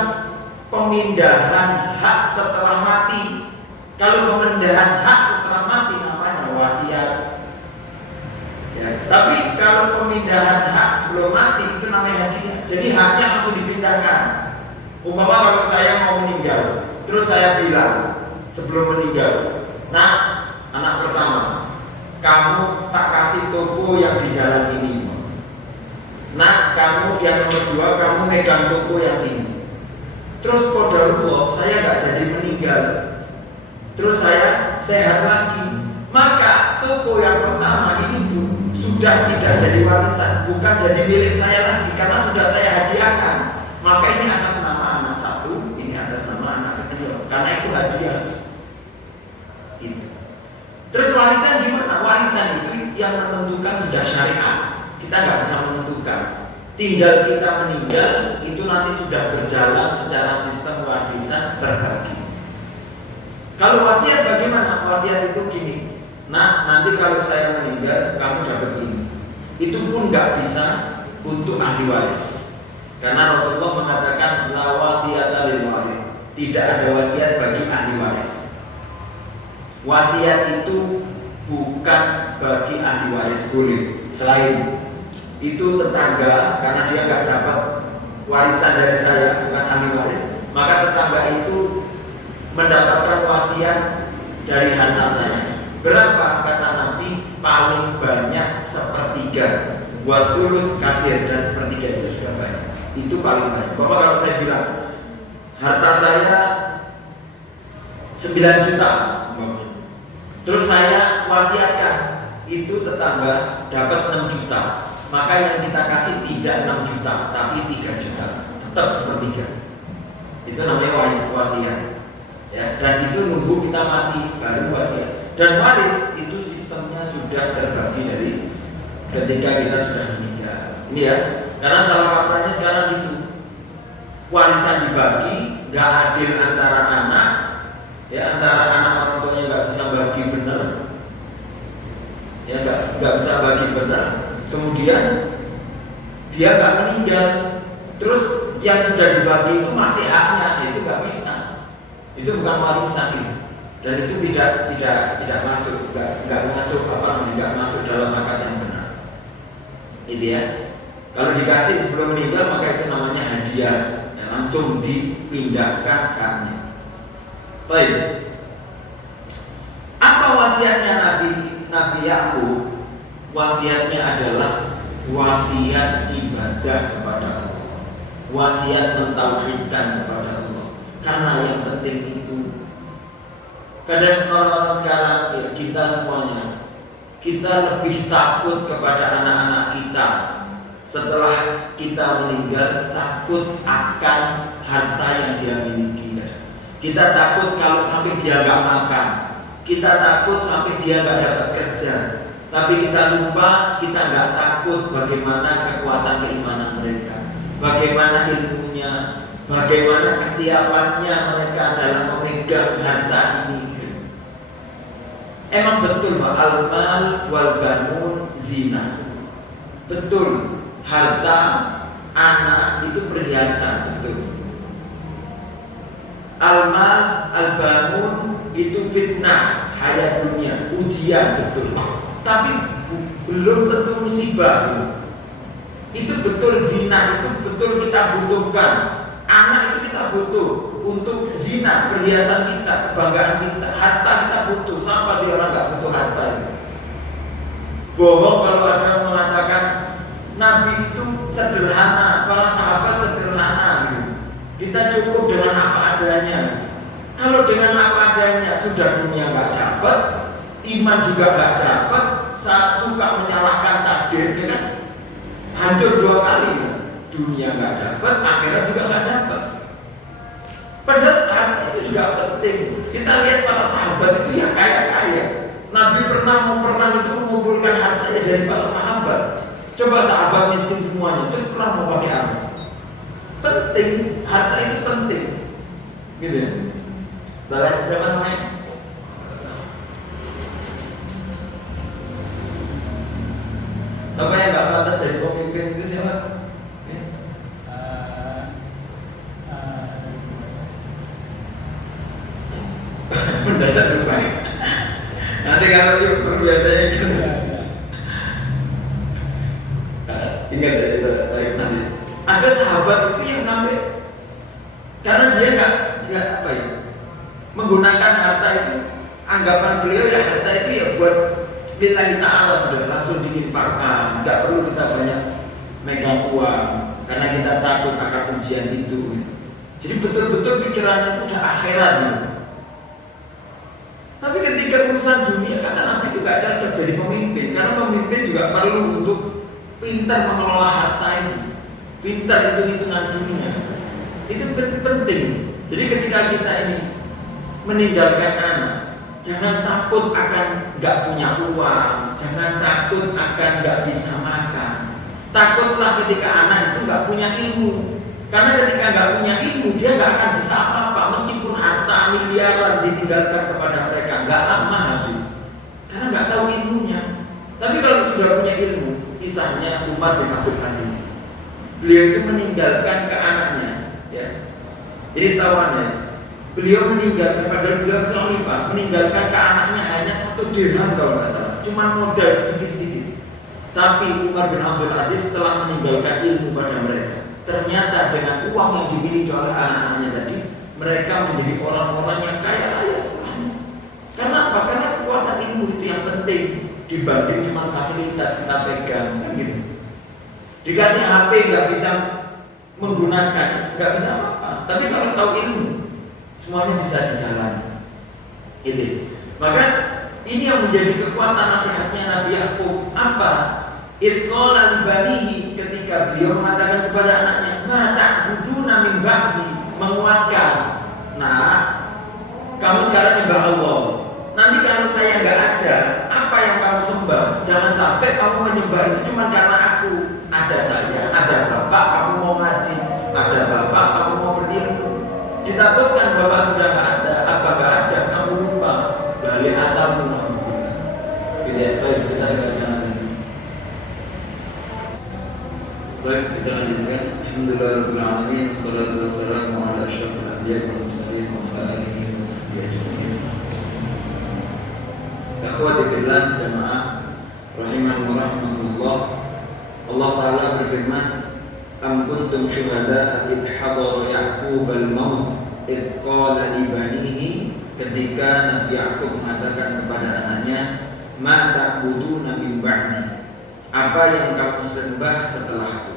pemindahan hak setelah mati. Kalau pemindahan hak setelah mati namanya wasiat. Ya, tapi kalau pemindahan hak sebelum mati itu namanya hadiah. Jadi haknya langsung dipindahkan. Umpama kalau saya mau meninggal, terus saya bilang sebelum meninggal, nah anak pertama, kamu tak kasih toko yang di jalan ini. Nah kamu yang nomor 2, kamu megang toko yang ini. Terus qadarullah saya nggak jadi meninggal, terus saya sehat lagi, maka toko yang pertama ini sudah tidak jadi warisan, bukan jadi milik saya lagi karena sudah saya hadiahkan. Maka ini atas nama anak satu, ini atas nama anak kedua, karena itu hadiah. Itu. Terus warisan gimana? Warisan itu yang menentukan sudah syariat. Kita nggak bisa menentukan. Tinggal kita meninggal, itu nanti sudah berjalan secara sistem warisan terbagi. Kalau wasiat bagaimana? Wasiat itu gini. Nah, nanti kalau saya meninggal, kamu dapat ini. Itu pun nggak bisa untuk ahli waris. Karena Rasulullah mengatakan la wasiyata lil waris. Tidak ada wasiat bagi ahli waris. Wasiat itu bukan bagi ahli waris, boleh. Selain itu tetangga, karena dia nggak dapat warisan dari saya, bukan ahli waris, maka tetangga itu mendapatkan wasiat dari harta saya. Berapa? Kata Nabi, paling banyak sepertiga. Buat turut kasir, dan sepertiga itu sudah banyak. Itu paling banyak. Bapak kalau saya bilang harta saya 9 juta, terus saya wasiatkan, itu tetangga dapat 6 juta, maka yang kita kasih tidak 6 juta tapi 3 juta, tetap sepertiga. Itu namanya wasiat ya, dan itu nunggu kita mati baru wasiat. Dan waris itu sistemnya sudah terbagi dari ketika kita sudah meninggal. Ini ya, karena salah kaprahnya sekarang gitu, warisan dibagi nggak adil antara anak ya, antara anak orang tuanya nggak bisa bagi benar ya, nggak bisa bagi benar, kemudian dia nggak meninggal, terus yang sudah dibagi itu masih haknya, itu nggak bisa, itu bukan warisan itu. Dan itu tidak masuk, nggak masuk nggak masuk dalam akad yang benar. Itu ya. Kalau dikasih sebelum meninggal maka itu namanya hadiah, ya, langsung dipindahkan haknya. Baik. Apa wasiatnya Nabi Yakub? Wasiatnya adalah wasiat ibadah kepada Allah, wasiat mentauhidkan kepada Allah. Karena yang penting itu, kadang orang-orang sekarang ya, kita semuanya, kita lebih takut kepada anak-anak kita setelah kita meninggal, takut akan harta yang dia miliki. Kita takut kalau sampai dia nggak makan, kita takut sampai dia nggak dapat kerja. Tapi kita lupa, kita nggak takut bagaimana kekuatan keimanan mereka, bagaimana ilmunya, bagaimana kesiapannya mereka dalam memegang harta ini. Emang betul Pak, al-mal wal banun zina. Betul, harta anak itu perhiasan, betul. Al-mal, al-banun itu fitnah, hayat dunia, ujian, betul. Tapi belum tentu musibah. Itu betul, zina itu betul kita butuhkan. Anak itu kita butuh untuk zina, perhiasan kita, kebanggaan kita, harta kita butuh. Siapa sih orang nggak butuh harta ini? Bohong kalau ada yang mengatakan Nabi itu sederhana, para sahabat sederhana gitu. Kita cukup dengan apa adanya. Kalau dengan apa adanya sudah dunia nggak dapat, iman juga nggak dapat, suka menyalahkan takdir, ya kan? Hancur 2 kali gitu. Dunia nggak dapat, akhirat juga nggak dapat. Padahal harta itu juga penting. Kita lihat para sahabat itu ya kaya-kaya. Nabi pernah itu mengumpulkan hartanya dari para sahabat. Coba sahabat miskin semuanya, terus pernah mau pakai apa? Penting, harta itu penting, gitu ya. Dalam siapa namanya? Siapa yang nggak pantas jadi pemimpin itu siapa? Mendadak lupa ya. Nanti kalau dia berbiasanya gitu. Ingat ya, kita nanti. Ada sahabat itu yang sampai karena dia nggak apa ya, menggunakan harta itu, anggapan beliau ya harta itu ya buat lillahi ta'ala, sudah langsung diinfakkan, nggak perlu kita banyak megang uang karena kita takut akan ujian itu. Jadi betul-betul pikirannya itu udah akhirat gitu. Tapi ketika urusan dunia, kata Nabi itu gak ada jadi pemimpin, karena pemimpin juga perlu untuk pintar mengelola harta ini, pintar hitung-hitungan dunia. Itu penting. Jadi ketika kita ini meninggalkan anak, jangan takut akan nggak punya uang, jangan takut akan nggak bisa makan. Takutlah ketika anak itu nggak punya ilmu, karena ketika nggak punya ilmu dia nggak akan bisa apa-apa. Meskipun harta miliaran ditinggalkan kepada mereka, nggak lama habis, karena nggak tahu ilmunya. Tapi kalau sudah punya ilmu, kisahnya Umar bin Abdul Aziz, beliau itu meninggalkan ke anaknya, ya. Jadi setahuannya, beliau meninggalkan, padahal beliau khalifah, meninggalkan ke anaknya hanya 1 dirham kalau nggak salah, cuma modal sedikit-sedikit. Tapi Umar bin Abdul Aziz telah meninggalkan ilmu pada mereka. Ternyata dengan uang yang dimiliki oleh anak-anaknya tadi, mereka menjadi orang-orang yang kaya raya setelahnya. Karena apa? Karena kekuatan ilmu itu yang penting dibanding cuma fasilitas kita pegang, kan gitu. Dikasih HP nggak bisa menggunakan, nggak bisa apa-apa. Tapi kalau tahu ilmu, semuanya bisa dijalani. Gitu. Maka ini yang menjadi kekuatan nasihatnya Nabi Yakub. Apa? Itqala libanihi, ketika beliau mengatakan kepada anaknya, ma ta'buduna min ba'di, menguatkan. Nah, kamu sekarang nyembah Allah. Nanti kalau saya nggak ada, apa yang kamu sembah? Jangan sampai kamu menyembah itu cuma karena aku. Ada saya, ada bapak, kamu mau ngaji. Ada bapak, kamu mau berilmu. Ditakutkan bapak sudah nggak ada, apa nggak ada, kamu lupa. Balik asalmu. Baik, kita dengarkan lagi. Baik, kita lanjutkan. Alhamdulillahirabbil alamin, wassalatu wassalamu ala asyrofil anbiya'i wal mursalin wa ala alihi wa sahbihi ajma'in. Akhwati fillah, jamaah rahimani wa rahimakumullah. Allah Ta'ala berfirman, am kuntum syuhada id hadara Ya'qub al-maut id qala li banihi, ketika Nabi Ya'qub mengatakan kepada anaknya, ma ta'buduna min ba'di, apa yang kamu sembah setelahku.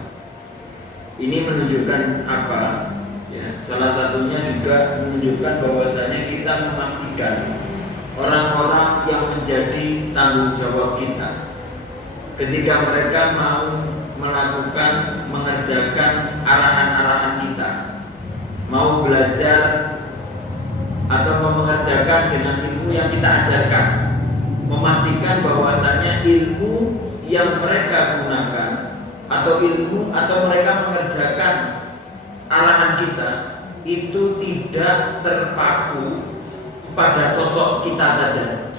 Ini menunjukkan apa? Ya, salah satunya juga menunjukkan bahwasanya kita memastikan orang-orang yang menjadi tanggung jawab kita ketika mereka mau melakukan, mengerjakan arahan-arahan kita, mau belajar atau mau mengerjakan dengan ilmu yang kita ajarkan, memastikan bahwasanya ilmu yang mereka gunakan atau ilmu atau mereka mengerjakan arahan kita itu tidak terpaku pada sosok kita saja.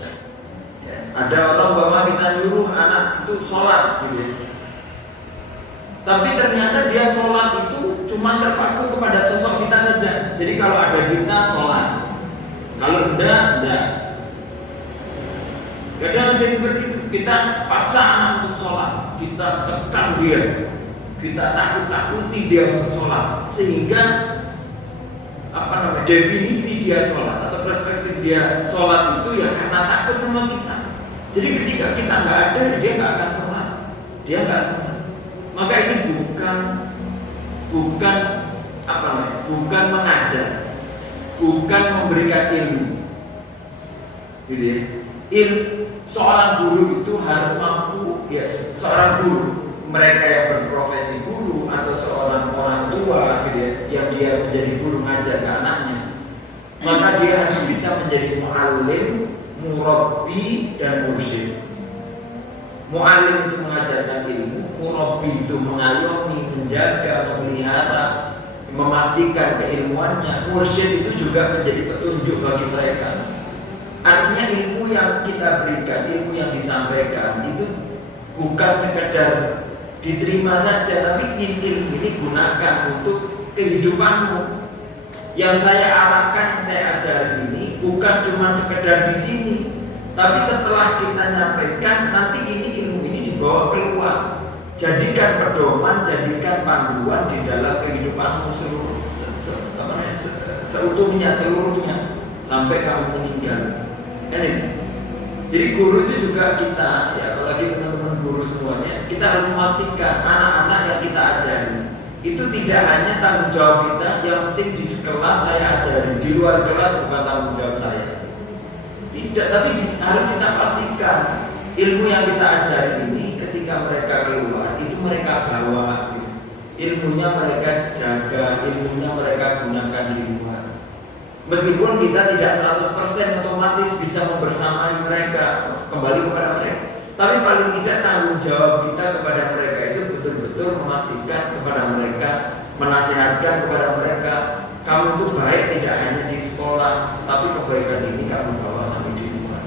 Ada orang bahwa kita nyuruh anak itu sholat gitu ya. Tapi ternyata dia sholat itu cuma terpaku kepada sosok kita saja. Jadi kalau ada kita sholat, kalau enggak. Kadang ada seperti itu, kita paksa anak untuk sholat, kita tekan dia, kita takut-takuti dia untuk sholat, sehingga definisi dia sholat atau perspektif dia sholat itu ya karena takut sama kita. Jadi ketika kita nggak ada, dia nggak akan sholat, dia nggak sholat. Maka ini bukan mengajar, bukan memberikan ilmu, gitu ya. Seorang guru itu harus mampu, ya, seorang guru, mereka yang berprofesi guru atau seorang orang tua gitu ya, yang dia menjadi guru ngajar ke anaknya, maka dia harus bisa menjadi mu'allim, murabbi, dan mursyid. Mu'allim itu mengajarkan ilmu, murabbi itu mengayomi, menjaga, memelihara, memastikan keilmuannya, mursyid itu juga menjadi petunjuk bagi mereka. Artinya ilmu yang kita berikan, ilmu yang disampaikan itu bukan sekedar diterima saja, tapi ilmu ini gunakan untuk kehidupanmu. Yang saya arahkan, yang saya ajari ini bukan cuma sekedar di sini, tapi setelah kita nyampaikan, nanti ilmu ini dibawa keluar. Jadikan pedoman, jadikan panduan di dalam kehidupanmu seutuhnya, seluruhnya, sampai kamu meninggal. Kan itu. Jadi guru itu juga kita, ya, apalagi teman-teman guru semuanya, kita harus memastikan anak-anak yang kita ajari itu tidak hanya tanggung jawab kita, yang penting di kelas saya ajari, di luar kelas bukan tanggung jawab saya. Tidak, tapi harus kita pastikan ilmu yang kita ajari ini ketika mereka keluar itu mereka bawa ilmunya, mereka jaga ilmunya, mereka gunakan di luar. Meskipun kita tidak 100% otomatis bisa membersamai mereka, kembali kepada mereka, tapi paling tidak tanggung jawab kita kepada mereka itu betul-betul memastikan kepada mereka, menasihatkan kepada mereka, kamu itu baik tidak hanya di sekolah, tapi kebaikan ini kamu bawa sampai di luar.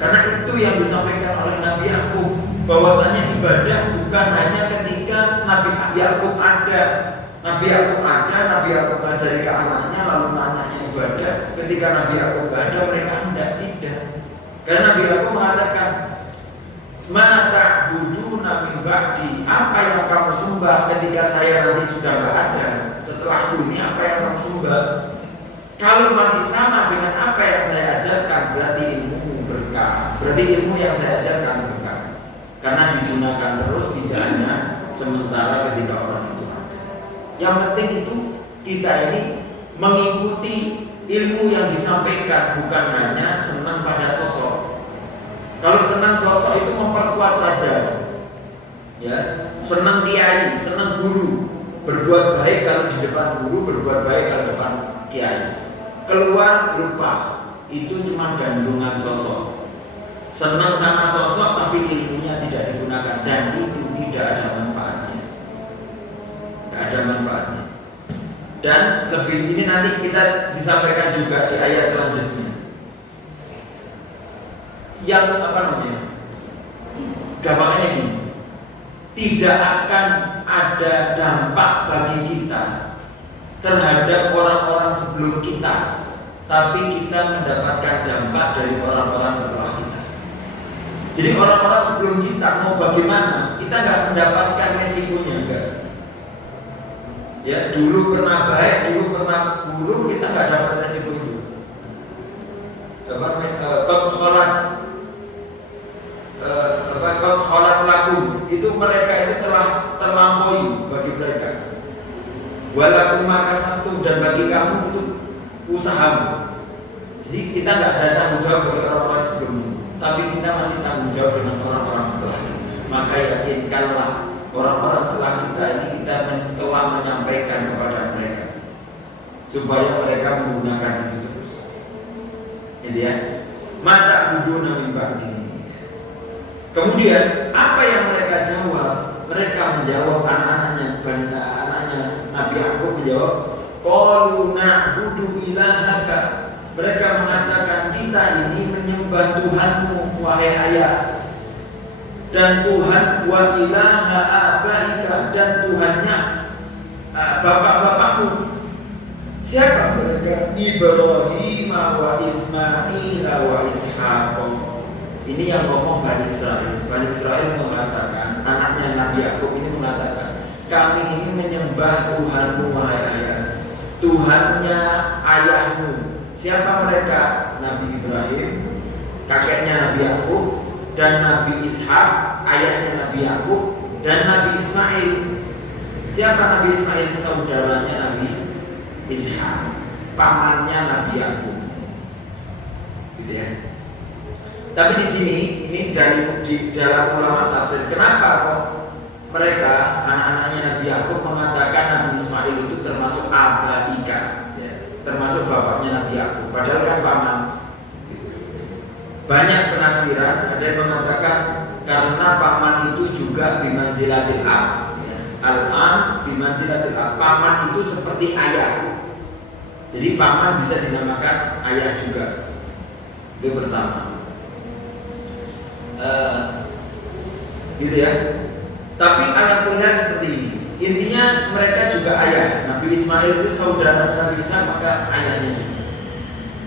Karena itu yang disampaikan oleh Nabi Yakub, bahwasanya ibadah bukan hanya ketika Nabi Yakub ada. Nabi Yakub ada, Nabi Yakub ngajari ke anaknya, lalu anaknya ibadah. Ketika Nabi Yakub gak ada, mereka tidak. Karena Nabi Yakub mengatakan, ma ta'buduna min ba'di, apa yang kamu sembah ketika saya nanti sudah gak ada, setelahku ini apa yang kamu sembah? Kalau masih sama dengan apa yang saya ajarkan, berarti ilmu berkah, berarti ilmu yang saya ajarkan berkah. Karena digunakan terus, tidak hanya sementara ketika orang itu ada. Yang penting itu kita ini mengikuti ilmu yang disampaikan, bukan hanya senang pada sosok. Kalau senang sosok itu memperkuat saja, ya, senang kiai, senang guru, berbuat baik kalau di depan guru, berbuat baik kalau di depan kiai. Keluar lupa, itu cuma gandrungan sosok. Senang sama sosok tapi ilmunya tidak digunakan, dan itu tidak ada manfaatnya. Tidak ada manfaatnya. Dan lebih ini nanti kita disampaikan juga di ayat selanjutnya. Yang apa namanya? Gambarnya gini. Tidak akan ada dampak bagi kita terhadap orang-orang sebelum kita, tapi kita mendapatkan dampak dari orang-orang setelah kita. Jadi orang-orang sebelum kita mau bagaimana, kita nggak mendapatkan resikonya, enggak. Ya, dulu pernah baik, dulu pernah buruk, kita nggak dapat resiko itu. Kholat lakum, itu mereka itu telah terlampaui bagi mereka. Walakum makasabtum, dan bagi kamu itu usahamu. Jadi kita nggak ada tanggung jawab bagi orang-orang sebelumnya, tapi kita masih tanggung jawab dengan orang-orang setelah ini. Maka yakinkanlah orang-orang setelah kita ini kita telah menyampaikan kepada mereka supaya mereka menggunakan itu terus. Jadi ya, mata buduna min ba'di. Kemudian apa yang mereka jawab? Mereka menjawab anaknya Nabi Yakub menjawab, qalu na'budu ilahaka. Mereka mengatakan, kita ini menyembah Tuhanmu wahai ayah, dan Tuhan wa ilaha abaika, dan Tuhannya bapak-bapakmu. Siapa mereka? Ibrahim wa Ismail wa Ishaq. Ini yang ngomong Bani Israel. Bani Israel mengatakan, anaknya Nabi Yakub ini mengatakan, kami ini menyembah Tuhanmu wahai ayah, Tuhannya ayahmu. Siapa mereka? Nabi Ibrahim, kakeknya Nabi Yakub, dan Nabi Ishak, ayahnya Nabi Yakub, dan Nabi Ismail. Siapa Nabi Ismail? Saudaranya Nabi Ishak, pamannya Nabi Yakub. Gitu ya. Tapi di sini ini di dalam ulama tafsir, kenapa kok mereka anak-anaknya Nabi Yakub mengatakan Nabi Ismail itu termasuk abaika, ya, termasuk bapaknya Nabi Yakub, padahal kan paman. Banyak penafsiran, ada yang mengatakan karena paman itu juga bimanzilatil ab, ya. Al-am bimanzilatil ab, paman itu seperti ayah. Jadi paman bisa dinamakan ayah juga. Itu pertama. Gitu ya. Tapi alat kuliah seperti ini. Intinya mereka juga ayah. Nabi Ismail itu saudara Nabi Isa, maka ayahnya juga.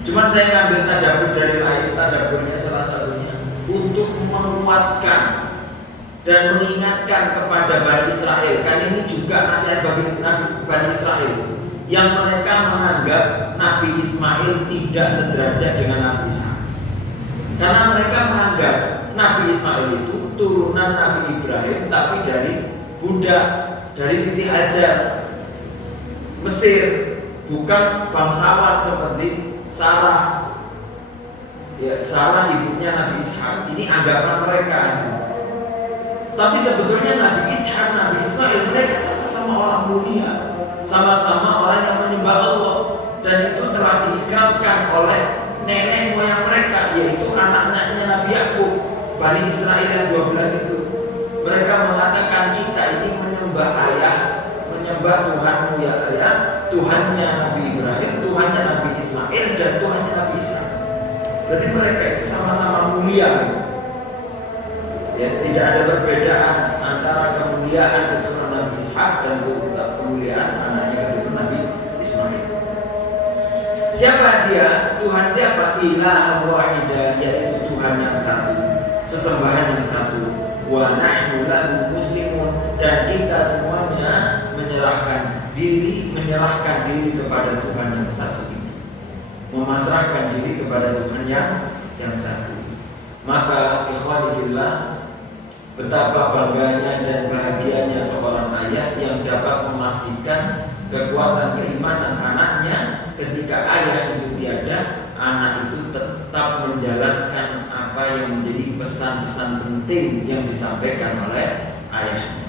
Cuman saya ngambil tadabbur dari lain, tadabburnya salah satunya untuk menguatkan dan mengingatkan kepada Bani Israel. Kan ini juga nasihat bagi Bani Israel yang mereka menganggap Nabi Ismail tidak sederajat dengan Nabi Isa. Karena mereka menganggap Nabi Ismail itu turunan Nabi Ibrahim, tapi dari budak, dari Siti Hajar, Mesir, bukan bangsawan seperti Sarah. Ya, Sarah ibunya Nabi Ishak. Ini anggapan mereka. Tapi sebetulnya Nabi Ishak, Nabi Ismail mereka sama-sama orang mulia, sama-sama orang yang menyembah Allah, dan itu telah diikrarkan oleh nenek moyang mereka, yaitu anak-anaknya Nabi Yakub, Bani Israel yang 12 itu. Mereka mengatakan kita ini menyembah ayah, menyembah Tuhanmu ya ayah, Tuhannya Nabi Ibrahim, Tuhannya Nabi Ismail, dan Tuhannya Nabi Ishak. Berarti mereka itu sama-sama mulia. Ya, tidak ada perbedaan antara kemuliaan keturunan Nabi Ishak dan kemuliaan anaknya keturunan Nabi Ismail. Siapa dia? Tuhan siapa? Ilah wahidah, yaitu Tuhan yang satu, sesembahan yang satu. Wa nahnu lahu muslimun, dan kita semuanya menyerahkan diri kepada Tuhan yang satu ini, memasrahkan diri kepada Tuhan yang satu. Maka ikhwani fillah, betapa bangganya dan bahagianya seorang ayah yang dapat memastikan kekuatan keimanan anaknya ketika ayah itu tiada, anak itu tetap menjalankan apa yang menjadi pesan-pesan penting yang disampaikan oleh ayahnya.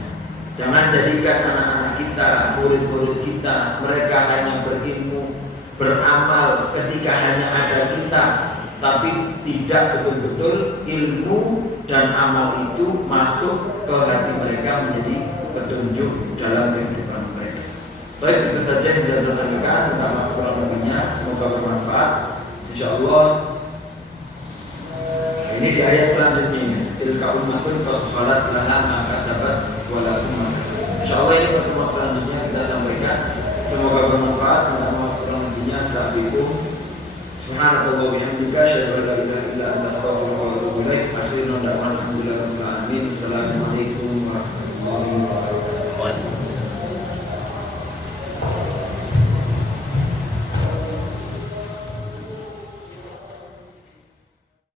Jangan jadikan anak-anak kita, murid-murid kita, mereka hanya berilmu, beramal ketika hanya ada kita, tapi tidak betul-betul ilmu dan amal itu masuk ke hati mereka menjadi petunjuk dalam kehidupan mereka. Baik, itu saja yang bisa saya sampaikan. Minta maaf kurang lebihnya, semoga bermanfaat. InsyaAllah ini di ayat selanjutnya, tilka ummatun qad khalat laha ma kasabat wa lakum ma kasabat. InsyaAllah ini pertemuan selanjutnya kita sampaikan. Semoga bermanfaat. Minta maaf kurang lebihnya. Assalamualaikum. Subhanallahi wa bihamdihi, asyhadu an la ilaha illa anta, astaghfiruka wa atubu ilaik.